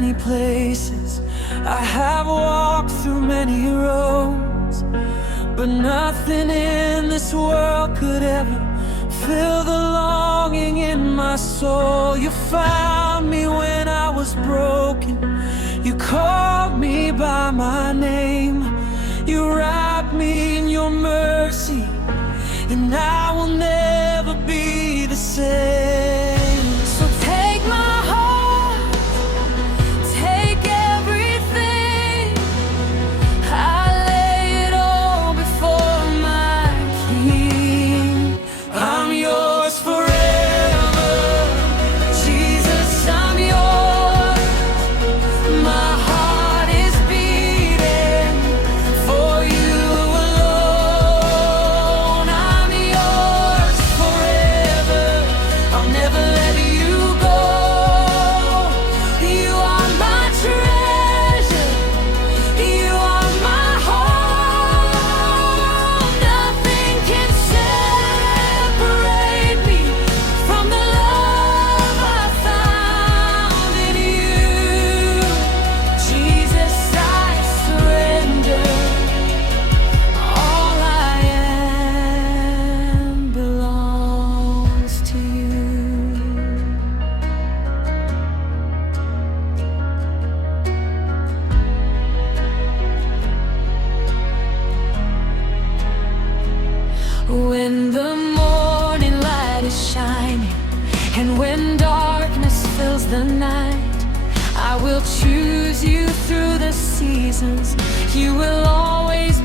many places, I have walked through many roads, but nothing in this world could ever fill the longing in my soul. You found me when I was broken. You called me by my name. You wrapped me in your mercy, and I will never be the same. So take my heart, take everything. I lay it all before my King. I'm yours forever, Jesus, I'm yours. My heart is beating for you alone. I'm yours forever, I'll never let you go. You are my treasure, you are my home. Nothing can separate me from the love I found in you. Jesus, I surrender. All I am belongs to you. When the morning light is shining, and when darkness fills the night, I will choose you through the seasons. You will always